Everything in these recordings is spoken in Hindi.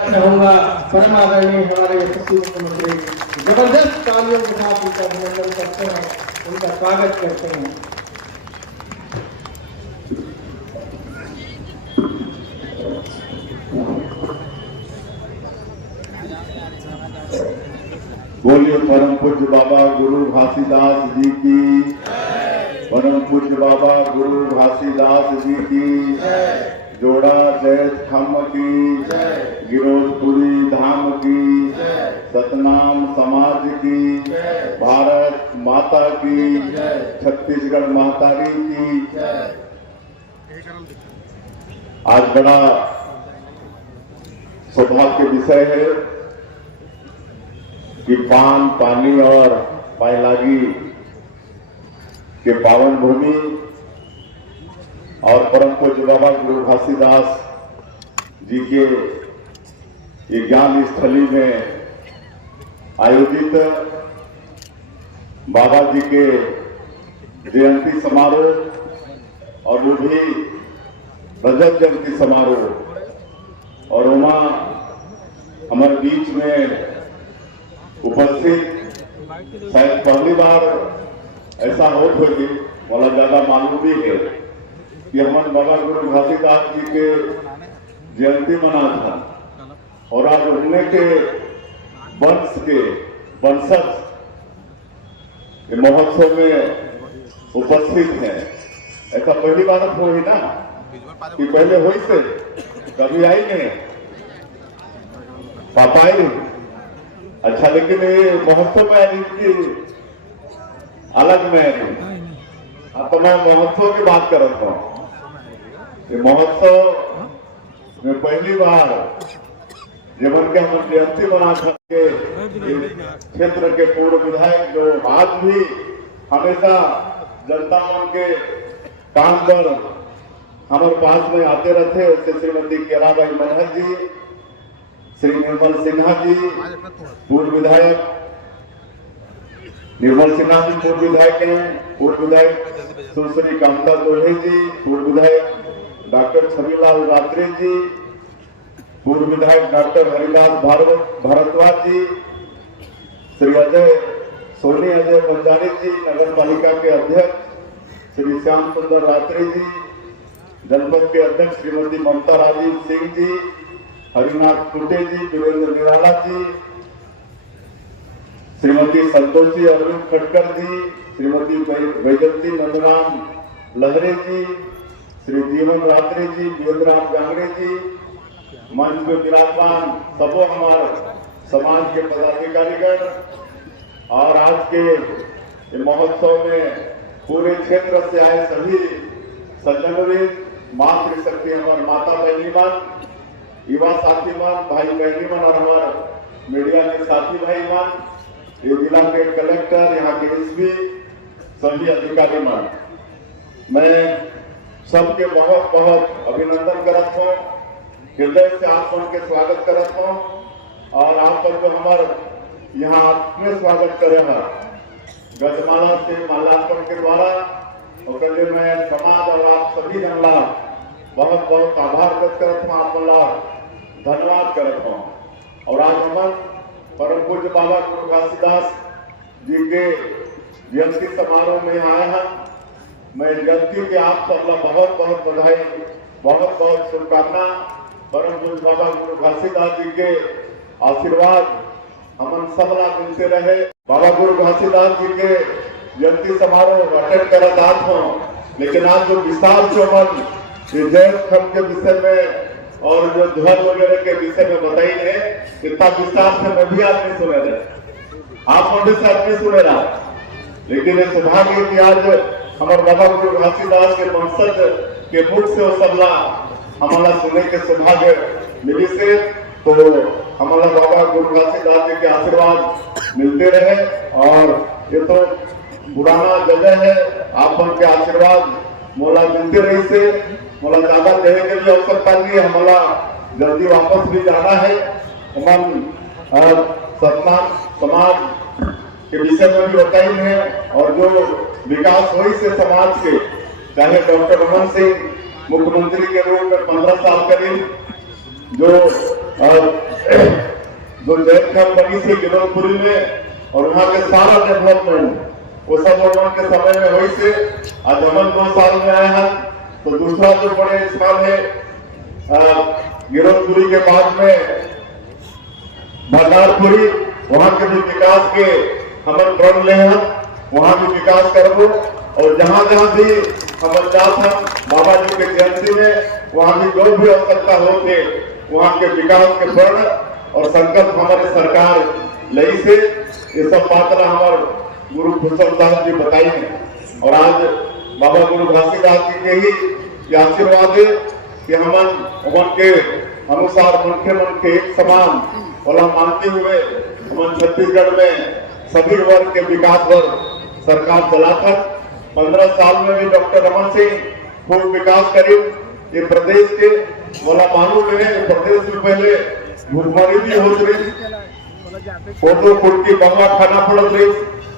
चाहूंगा परम आदरणीय हमारे यशस्वी मुख्यमंत्री जबरदस्त तालियों के साथ उनका अभिनंदन करते हैं, उनका स्वागत करते हैं। बोलिए परम पूज्य बाबा गुरु घासीदास जी की, परम पूज्य बाबा गुरु घासीदास जी की, जोड़ा जैत खम की, गिरोधपुरी धाम की, सतनाम समाज की, भारत माता की, छत्तीसगढ़ महतारी की। आज बड़ा सौभाग्य के विषय है कि पान, पानी और पायलागी के पावन भूमि और परम पूज्य बाबा गुरु घासीदास जी के ये ज्ञान स्थली में आयोजित बाबा जी के जयंती समारोह और वो भी रजत जयंती समारोह, और वहां हमारे बीच में उपस्थित शायद पहली बार ऐसा होगी, वाला ज्यादा मालूम भी है कि हमारे बाबा गुरु घासीदास जी के जयंती मना था और आज उन्हीं के वंश के वंशज महोत्सव में उपस्थित हैं। ऐसा पहली बार हो ही ना कि पहले हुई से कभी आई नहीं, पापा आई नहीं। अच्छा, लेकिन ये महोत्सव में आई थी अलग में नहीं। अब तो मैं महोत्सव की बात कर रहा हूँ। ये महोत्सव में पहली बार जीवन के हम जयंती मना सके क्षेत्र के पूर्व विधायक जो आज भी हमेशा जनता मन के काम पर हमारे पास में आते रहते, उससे श्रीमती केराबाई मनहर जी, श्री निर्मल सिन्हा जी पूर्व विधायक, निर्मल सिन्हा जी पूर्व विधायक हैं, पूर्व विधायक सुश्री कामता दोहे जी पूर्व विधायक, डॉक्टर छविलाल रात्रि जी पूर्व विधायक, डॉक्टर हरिदास भारद्वाज जी, श्री अजय सोनी अजय बंजारी जी नगर पालिका के अध्यक्ष, श्री श्याम सुंदर रात्रि जी, जनपद के अध्यक्ष श्रीमती ममता राजीव सिंह जी, हरिनाथ कुटे जी, वीरेंद्र निराला जी, श्रीमती संतोषी अरविंद खटकर जी, श्रीमती वैजंती नंदराम लहरे जी, श्री जीवन रात्रि जी, वीरेंद्र राम जांगड़े जी, मंच में विराजमान सबो हमारे समाज के पदाधिकारीगण और आज के महोत्सव में पूरे क्षेत्र से आए सभी सज्जनवृंद, मातृशक्ति हमारे माता बहनी मान, युवा साथी मान, भाई बहनी मान और हमारे मीडिया के साथी भाई मान, ये जिला के कलेक्टर, यहाँ के एसपी, सभी अधिकारी मान, मैं सबके बहुत बहुत अभिनंदन करता हूँ, हृदय से आप सबके स्वागत करता हूँ। और आप सब जो हमारे यहाँ आत्मीय स्वागत करे हैं गजमाला से माल्यार्पण के द्वारा, और कल मैं समाज और आप सभी जनला बहुत बहुत आभार व्यक्त करता हूँ, आप धन्यवाद करता हूँ। और आज हम परम पूज्य बाबा गुरु घासीदास जी के जयंती समारोह में आए हैं। मैं जयंती के आप सबला बहुत बहुत बधाई, बहुत बहुत शुभकामना। परम पूज्य बाबा गुरु घासीदास जी के आशीर्वाद हमन सबला मिलते रहे। बाबा गुरु घासीदास जी के जयंती समारोह अटेंड कर दात हूँ, लेकिन आज जो विशाल चौमन जैन खम के विषय में और जो ध्वज वगैरह के विषय में बताई है, इतना विस्तार से मैं भी आज नहीं सुने रहे, आप भी शायद नहीं सुने रहा, लेकिन ये सौभाग्य कि आज हमारे बाबा गुरु घासीदास के वंशज के मुख से वो सबला हमारा सुने के सौभाग्य मिली से, तो हमारा बाबा गुरु घासीदास जी के आशीर्वाद मिलते रहे। और ये तो पुराना जगह है, आप के आशीर्वाद मोला मिलते रही से, मोला ज्यादा कहे के लिए अवसर पाएंगे, हमारा जल्दी वापस भी जाना है। हम सतनाम समाज के विषय में भी बताई है, और जो विकास हुई से समाज के, चाहे डॉक्टर रमन सिंह मुख्यमंत्री के रूप में 15 साल करीब जो और जो जैन खान बनी थी गिरौदपुरी में और वहाँ के सारा डेवलपमेंट वो सब उन्होंने के समय में हुई से आज हम 2 साल में आए हैं। तो दूसरा जो बड़े स्थान है गिरौदपुरी के बाद में भंडारपुरी, वहाँ के भी विकास के हम प्रण ले हैं, वहाँ भी विकास करबो। और जहाँ जहाँ भी हम जात हैं बाबा जी के जयंती में, वहाँ भी जो भी आवश्यकता होते वहाँ के विकास के प्रण और संकल्प हमारे सरकार लई से ये सब बात हमारे गुरु भूषण दास जी बताई है। और आज बाबा गुरु घासीदास जी के ही आशीर्वाद है कि हम के अनुसार मन के एक समान वाला मानते हुए हम छत्तीसगढ़ में सभी वर्ग के विकास पर सरकार चलाकर 15 साल में भी डॉक्टर रमन सिंह खूब विकास करे। ये प्रदेश के वाला मालूम है, प्रदेश में पहले भूखमरी भी हो रही, फोटो कुर्की बंगा खाना पड़ रही,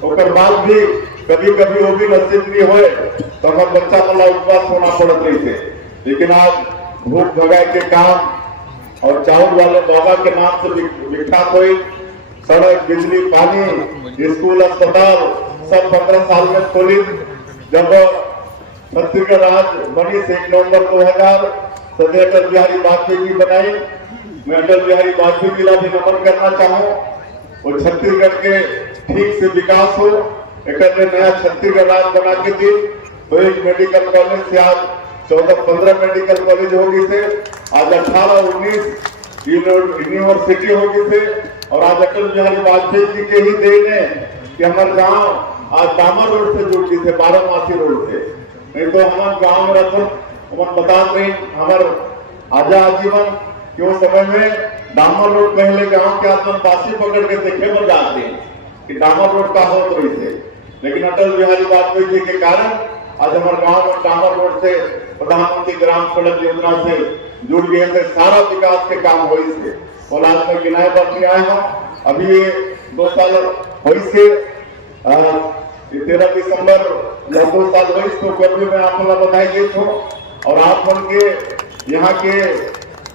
और बाद भी कभी कभी वो भी नसीब नहीं हुए तो हम बच्चा वाला उपवास होना पड़ रही थे। लेकिन आज भूख भगाई के काम और चावल वाले बाबा के नाम से विख्यात हुई, सड़क बिजली पानी स्कूल अस्पताल सब 15 साल में खोली। जब छत्तीसगढ़ राज्य बनी 1 नवंबर 2000 सदैव अटल बिहारी वाजपेयी जी बनाई। मैं अटल बिहारी वाजपेयी जी भी नमन करना चाहूँ और छत्तीसगढ़ के ठीक से विकास हो, एक नया छत्तीसगढ़ राज्य बना के दी। तो एक मेडिकल कॉलेज से आज 14-15 मेडिकल कॉलेज होगी से, आज 18-19 यूनिवर्सिटी होगी से। और आज अटल बिहारी वाजपेयी जी के ही देन है कि हमारे गांव आज डामर रोड से जुड़ गई थे, बारामासी रोड से। नहीं तो हमारे गांव में रहते हम बता रहे हमारे आजा आजीवन कि उस समय में डामर रोड पहले गांव के आदमी बासी पकड़ के देखे में जाते हैं कि डामर रोड का हो रही थे। लेकिन अटल बिहारी वाजपेयी जी के कारण आज हमारे गांव में डामर रोड से प्रधानमंत्री ग्राम सड़क योजना से जुड़ गए थे, सारा विकास के काम हुई से। और आज में किनारे पर भी आए हम, अभी ये 2 साल हुई से 13 दिसंबर 2 साल हुई तो कभी मैं आप लोग बधाई देता हूँ। और आप मन के यहाँ के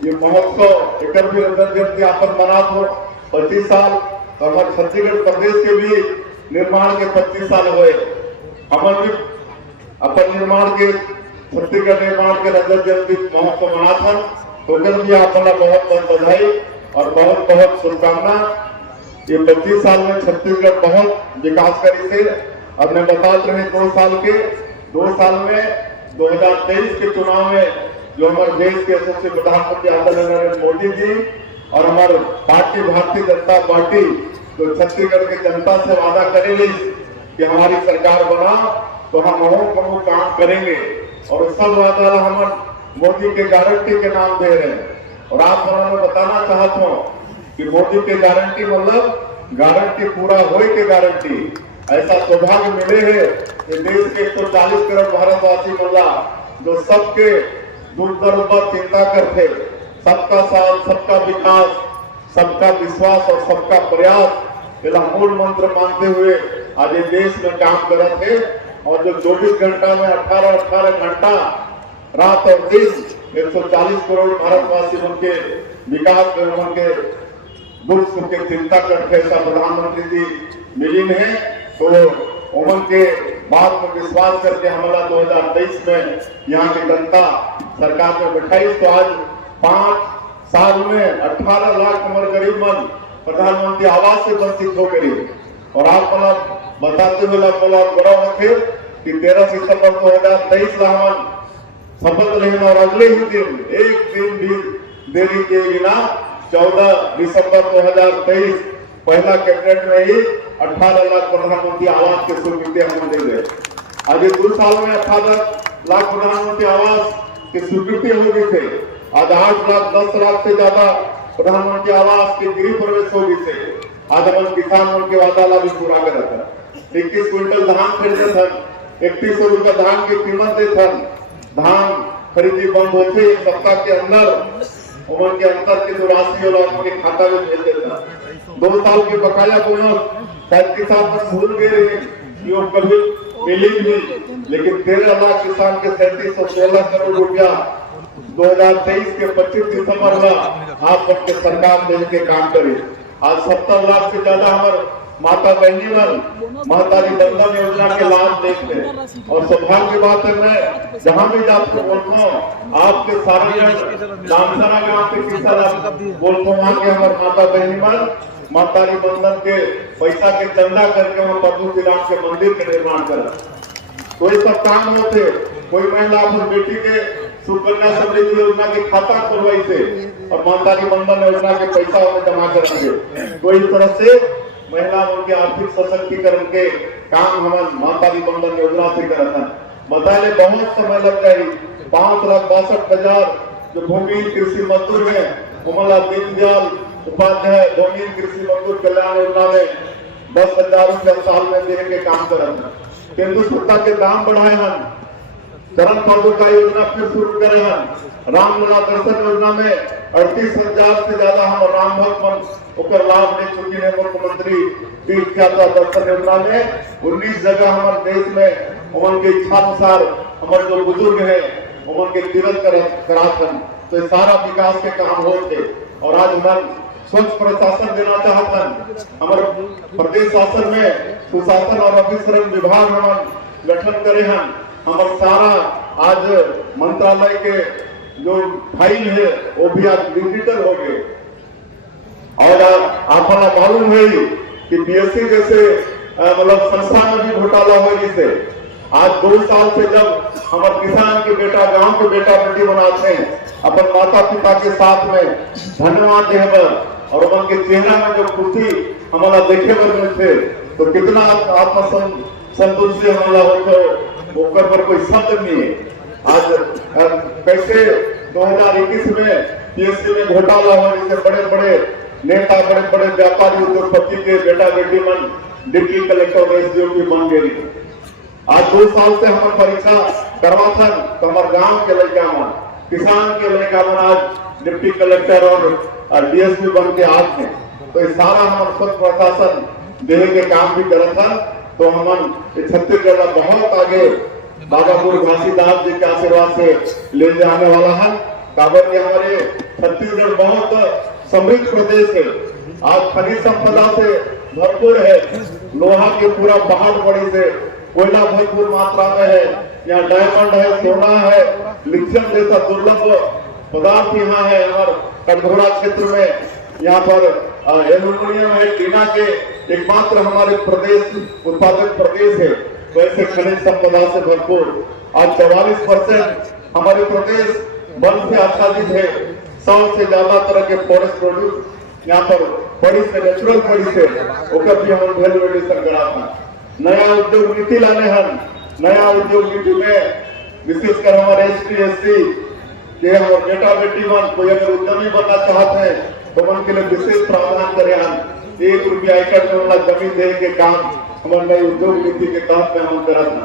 ये महोत्सव एक भी रंजन जयंती आपन मना हो 25 साल, तो हमारे छत्तीसगढ़ प्रदेश के भी निर्माण के 25 साल हुए। हम भी अपन निर्माण के छत्तीसगढ़ निर्माण के रंजन जयंती महोत्सव मना था, तो भी आप बहुत बहुत बधाई और बहुत बहुत शुभकामना। ये 25 साल में छत्तीसगढ़ बहुत विकास करी से। अब मैं बता रहे 2 साल में 2023 के चुनाव में जो हमारे देश के सबसे प्रधानमंत्री आदरणीय नरेंद्र मोदी जी और हमारे पार्टी भारतीय जनता पार्टी जो छत्तीसगढ़ की जनता से वादा करेगी कि हमारी सरकार बना तो हम बहुत काम करेंगे। और सब वादा हम मोदी के गारंटी के नाम दे रहे हैं। और आप मैं बताना चाहता हूँ कि मोदी के गारंटी मतलब गारंटी पूरा होए के गारंटी। ऐसा सौभाग्य मिले है कि देश के 140 करोड़ भारतवासी मल्ला जो सबके दूर चिंता करते, सबका साथ, सबका विकास, सबका विश्वास और सबका प्रयास मेरा मूल मंत्र मानते हुए आज ये देश में काम कर रहे थे। और जो 24 घंटा में 18 घंटा रात और दिन 140 करोड़ भारतवासी उनके विकास में उनके दुख सुख की चिंता करते ऐसा प्रधानमंत्री जी मिली है। तो उमन के बात में विश्वास करके हमारा 2023 में यहाँ की जनता सरकार में बैठाई। तो आज 5 साल में 18 लाख हमारे गरीब मन प्रधानमंत्री आवास से वंचित हो गई। और आप बताते हुए बड़ा होते कि 13 सितंबर 2023 शपथ लेना और अगले ही दिन एक दिन भी देरी के बिना 14 दिसंबर 2023 पहला कैबिनेट में ही 18 लाख प्रधानमंत्री आवास के स्वीकृति हम दे गए। आज 2 साल में 18 लाख प्रधानमंत्री आवास की स्वीकृति हो गई थे। आज 8 लाख 10 लाख से ज्यादा प्रधानमंत्री आवास के गृह प्रवेश हो गई थे। आज हम किसान उनके वादा भी पूरा कर था। 21 क्विंटल धान खरीदे थे, 3100 रुपये धान की कीमत दे थे। धान खरीदी बंद होते एक सप्ताह के अंदर उमन के अंतर की जो राशि उनके खाता में भेज देता। 2 साल के बकाया बोनस शायद किसान भूल गए कभी मिली भी, लेकिन 13 लाख किसान के 3716 करोड़ रुपया 2023 के 25 दिसंबर में आप के सरकार देश के काम करे। आज 70 लाख से ज्यादा हमारे माता बहनी महतारी बंधन योजना के लाभ देखते हैं। और सौभाग्य की बात है, मैं जहाँ भी जाकर बोलता हूँ आपके सारे दामसरा गाँव के किसान बोलता हूँ, वहाँ के हमारे माता बहनी महतारी बंधन के पैसा के चंदा करके हम पद्म श्रीराम के मंदिर के निर्माण करा। तो ये सब काम होते। कोई महिला अपनी बेटी के सुकन्या समृद्धि योजना के खाता खुलवाई से और महतारी बंधन योजना के पैसा उन्हें जमा करेंगे। तो इस तरह से महिलाओं के आर्थिक सशक्तिकरण के काम हमारे महतारी बंधन योजना से करता है। बताए बहुत समय लग जाए। 5,62,000 जो भूमिहीन कृषि मजदूर है, उमला दीनदयाल उपाध्याय भूमिहीन कृषि मजदूर कल्याण योजना में 10,000 रुपया साल में देने के काम करता है। केंद्र सरकार के दाम बढ़ाए हैं। चरण पादुका का योजना फिर शुरू करे हैं। रामलला दर्शन योजना में 38,000 से ज्यादा हम राम भक्त ओकर लाभ ले चुकी है। मुख्यमंत्री तीर्थ यात्रा दर्शन योजना में 19 जगह हमारे देश में उनके इच्छा अनुसार हमारे जो बुजुर्ग है उनके तीर्थ कराथन। तो ये सारा विकास के काम होते। और आज हम स्वच्छ प्रशासन देना चाहते हैं। हमारे प्रदेश शासन में सुशासन और अभिसरण विभाग हम गठन करे हैं। हमारे सारा आज मंत्रालय के जो फाइल है वो भी आज डिजिटल हो गए। और आपको मालूम है कि बीएससी जैसे मतलब संस्था में भी घोटाला हो। जिसे आज 2 साल से जब हमारे किसान के बेटा गांव के बेटा बेटी बनाते हैं अपन माता पिता के साथ में धन्यवाद दे और उनके चेहरा में जो खुशी हमारा देखे मिलते तो कितना आत्मसंतुष्ट से हमारा होकर पर कोई शब्द नहीं है। आज कैसे 2021 में पीएससी में घोटाला हो, जिससे बड़े बड़े नेता बड़े बड़े व्यापारी उद्योगपति के बेटा बेटी मन डिप्टी कलेक्टर एसडीओपी बन गए। आज 2 साल से हम परीक्षा करवा था तो हमारे गांव के लड़का मन किसान के लड़का मन आज डिप्टी कलेक्टर और डीएसपी बन के आज में। तो ये सारा हमारे स्वच्छ प्रशासन देने के काम भी करा था। तो हम छत्तीसगढ़ बहुत आगे बाबापुर घासीदास जी के आशीर्वाद से ले जाने वाला है। काबर के हमारे छत्तीसगढ़ बहुत समृद्ध प्रदेश है। आज खनिज संपदा से भरपूर है। लोहा के पूरा पहाड़ बड़ी से कोयला भरपूर मात्रा में है। यहाँ डायमंड है, सोना है, लिथियम जैसा दुर्लभ पदार्थ यहाँ है। और कटघोरा क्षेत्र में यहाँ पर एल्यूमिनियम है, टीना के एकमात्र हमारे प्रदेश उत्पादक प्रदेश है। तो ऐसे खनिज संपदा से भरपूर आज 44% हमारे प्रदेश वन से आच्छादित है। 100 से ज्यादा तरह के फॉरेस्ट प्रोड्यूस यहाँ पर बड़ी से नेचुरल बड़ी से ओकर भी हम वैल्यू एडिशन कराते। नया उद्योग नीति लाने हम। नया उद्योग नीति में विशेषकर हमारे एसटी एससी के हमारे बेटा बेटी मन कोई अगर उद्यमी बनना चाहते हैं तो उनके लिए विशेष प्रावधान करे हम। 1 रुपया एकड़ में वाला जमीन देने के काम हमारे नई उद्योग नीति के तहत में हम करते।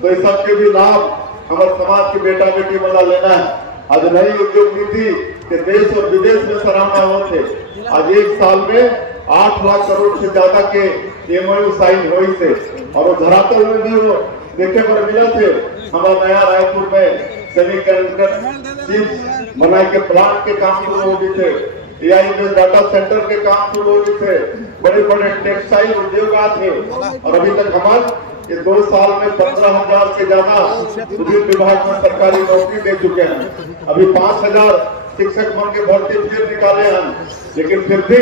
तो इस सबके भी लाभ हमारे समाज के बेटा बेटी वाला लेना है। आज नई उद्योग नीति के देश और विदेश में सराहना होते। आज 1 साल में 8 लाख करोड़ से ज्यादा के एमओयू साइन हुई से और वो धरातल में भी वो देखे पर मिला थे। हमारा नया रायपुर में सेमीकंडक्टर चिप्स बनाए के प्लांट के काम शुरू हो गए थे। एआई में डाटा सेंटर के काम शुरू हो गए थे। बड़े बड़े टेक्सटाइल उद्योग थे। और अभी तक हमारे ये 2 साल में 15,000 से ज्यादा उद्योग विभाग में सरकारी नौकरी दे चुके हैं। अभी 5,000 शिक्षक मन के भर्ती फिर निकाले हैं। लेकिन फिर भी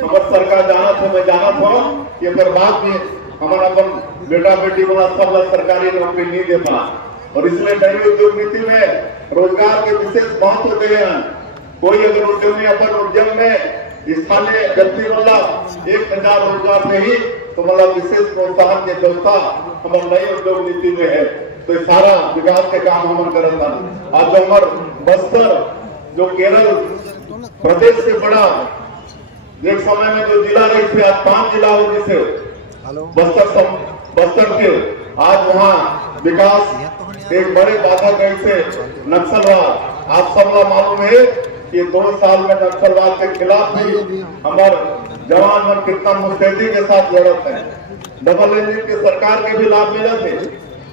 हमारे सरकार जाना था, मैं जाना था कि अगर बात में हमारा अपन बेटा बेटी वाला सब सरकारी नौकरी नहीं दे पा। और इसलिए नई उद्योग नीति में रोजगार के विशेष महत्व दे हैं। कोई अगर उद्यमी अपन उद्यम में स्थानीय व्यक्ति वाला 1,000 रोजगार में ही तो मतलब विशेष प्रोत्साहन की व्यवस्था हमारे नई उद्योग नीति में है। तो सारा विकास के काम हम करता। आज हमारे बस्तर जो केरल प्रदेश से बड़ा एक समय में जो जिला रही थे आज 5 जिला हो गए थे बस्तर के। आज वहाँ विकास एक बड़े बाधा गई थे नक्सलवाद। आप सब मालूम है कि 2 साल में नक्सलवाद के खिलाफ भी हमारे जवान मन कितना मुस्तैदी के साथ लड़त है। डबल इंजन की सरकार के भी लाभ मिले थे।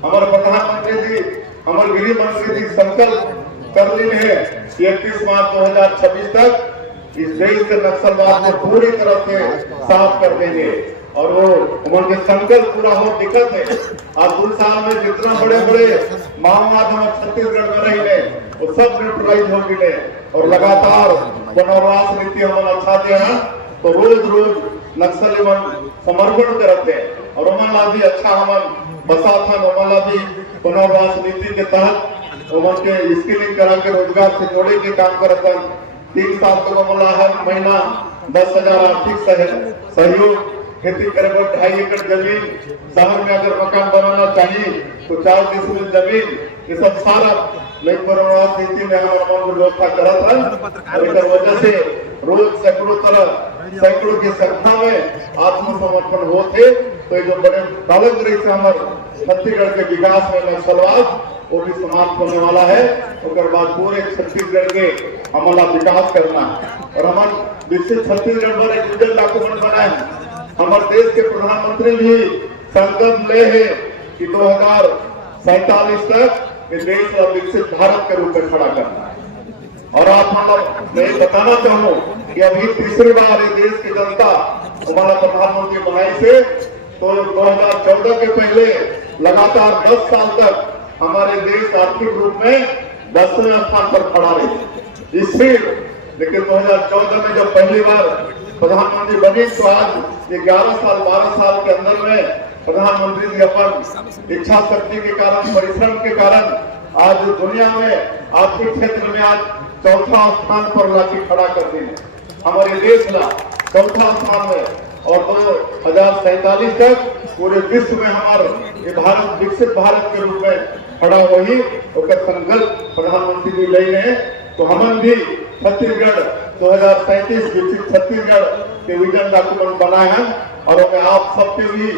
हमारे प्रधानमंत्री जी हमारे गृह मंत्री जी संकल्प कर ली है 31 मार्च 2026 तक इस देश से नक्सलवाद को पूरी तरह से साफ कर देंगे और वो उनके संकल्प पूरा हो दिक्कत है। आज 2 साल में जितना बड़े बड़े माओवाद हम छत्तीसगढ़ में रहे वो सब न्यूट्रलाइज हो गए और लगातार पुनर्वास नीति हम अच्छा दिया है तो रोज रोज नक्सली समर्पण करते हैं और उमरला भी अच्छा हम बसा था। उमरला भी पुनर्वास नीति के तहत उमर के स्किलिंग करा के रोजगार से जोड़े के काम करते हैं। 3 साल तक उमरला हर महीना 10,000 आर्थिक सहयोग खेती करे 2.5 एकड़ जमीन शहर में अगर मकान बनाना चाहिए तो 4 डिसमिल जमीन ये सब सारा पुनर्वास नीति में हमारा व्यवस्था करा था और इस वजह से रोज सैकड़ों की संख्या में आत्मसमर्पण होते तो ये जो बड़े कालंगरी से हमारे छत्तीसगढ़ के विकास में नक्सलवाद वो भी समाप्त होने वाला है। उसके बाद पूरे छत्तीसगढ़ के हमारा विकास करना है और हम विकसित छत्तीसगढ़ पर एक विजन डॉक्यूमेंट बनाए हैं। हमारे देश के प्रधानमंत्री भी संकल्प ले है कि 2047 तक इस देश को विकसित भारत के रूप में खड़ा करना है। और आप मैं बताना चाहूँ कि अभी तीसरी बार ये देश की जनता हमारा प्रधानमंत्री बनाई से तो 2014 के पहले लगातार 10 साल तक हमारे देश आर्थिक रूप में 10वें स्थान पर खड़ा रही इससे। लेकिन 2014 में जब पहली बार प्रधानमंत्री बने तो आज ये 11 साल 12 साल के अंदर में प्रधानमंत्री जी अपन इच्छा शक्ति के कारण परिश्रम के कारण आज दुनिया में आर्थिक क्षेत्र में आज 4था स्थान पर लाके खड़ा कर दी हमारे देश का 4था स्थान में और 2047 तक पूरे विश्व में हमारे ये भारत विकसित भारत के रूप में खड़ा वही संकल्प प्रधानमंत्री जी ले रहे तो हम भी छत्तीसगढ़ 2037 विकसित छत्तीसगढ़ के विजन डॉक्यूमेंट बनाए हैं और आप सबके भी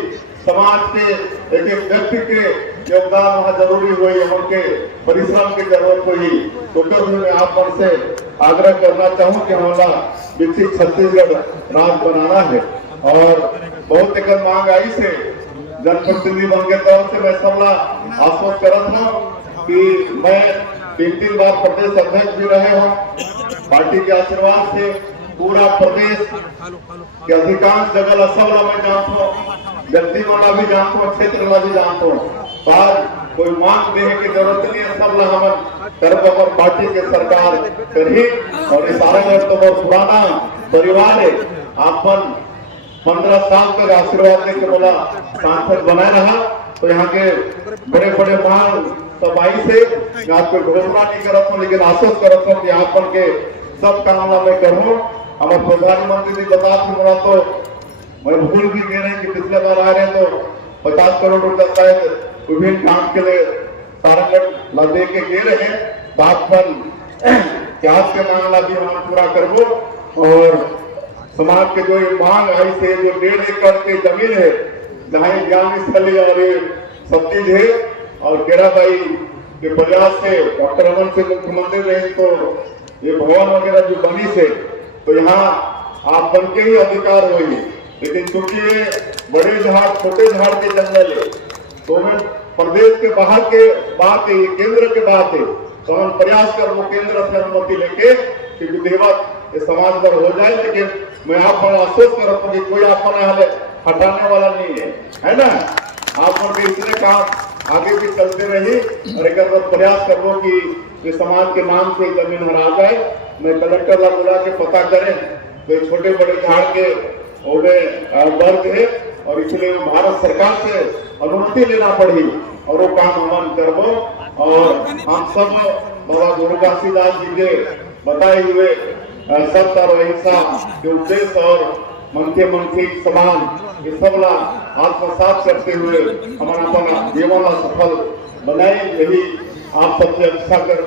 समाज के एक एक व्यक्ति के योगदान वहाँ जरूरी हुई उनके परिश्रम की जरूरत हुई तो मैं आप पर से आग्रह करना चाहूँ कि हमारा विकसित छत्तीसगढ़ राज बनाना है और बहुत एक मांग आई से जनप्रतिनिधि बन के तौर से मैं सबला आश्वस्त करत हूँ कि मैं 3 बार प्रदेश अध्यक्ष भी रहे हूँ। पार्टी के आशीर्वाद से पूरा प्रदेश के अधिकांश जगह सबला मैं जानता हूँ, व्यक्ति वाला भी जानता हूँ, क्षेत्र वाला भी जानता हूँ। आज कोई मांग देने की जरूरत नहीं है, सबला हम कर पार्टी के सरकार करी और इस सारे तो बहुत पुराना परिवार है। आपन 15 साल तक आशीर्वाद देके बोला सांसद बनाए रहा तो यहाँ के बड़े बड़े मांग सफाई से आपको घोषणा नहीं करत हूँ लेकिन आश्वस्त करत हूँ कि आप के सब काम मैं करूँ। हमारे प्रधानमंत्री जी बता बोला तो मैं भूल भी गए रहे कि पिछले बार आ रहे तो 50 करोड़ रुपया शायद विभिन्न काम के लिए सारा दे के गए रहे बातपन प्याज के मामला भी हम पूरा करबो और समाज के जो मांग आई से जो 1.5 एकड़ के जमीन है जहाँ ज्ञान स्थली और सब चीज है और केराबाई के प्रयास से डॉक्टर रमन से मुख्यमंत्री रहे तो ये भवन वगैरह जो बनी से तो यहाँ आप बन के ही अधिकार हुई लेकिन चूंकि ये बड़े झाड़ छोटे झाड़ के जंगल है तो मैं प्रदेश के बाहर के बात है ये केंद्र के बात है तो हम प्रयास कर वो केंद्र से अनुमति लेके कि विधिवत ये समाज पर हो जाए। लेकिन मैं आप पर आश्वस्त कर रहा हूँ कि कोई आप हटाने वाला नहीं है ना। आप इसलिए काम आगे भी चलते रही और एक प्रयास करो कि ये समाज के नाम से जमीन हरा जाए। मैं कलेक्टर ला बुला के पता करें तो छोटे बड़े झाड़ के वर्ग है और इसलिए भारत सरकार से अनुमति लेना पड़ी और वो काम हम करबो और हम सब बाबा गुरु घासीदास जी के बताए हुए सत्य और अहिंसा के उद्देश्य और मनके समान ये सबला आत्मसात करते हुए हमारा अपना जीवन सफल बनाए यही आप सबसे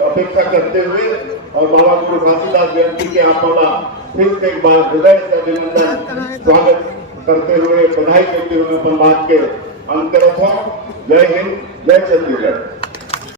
अपेक्षा करते हुए और बाबा गुरु घासीदास जयंती के आपका फिर से एक बार हृदय से अभिनंदन स्वागत करते हुए बधाई देते हुए अपन बात के अंत करता हूँ। जय हिंद, जय छत्तीसगढ़।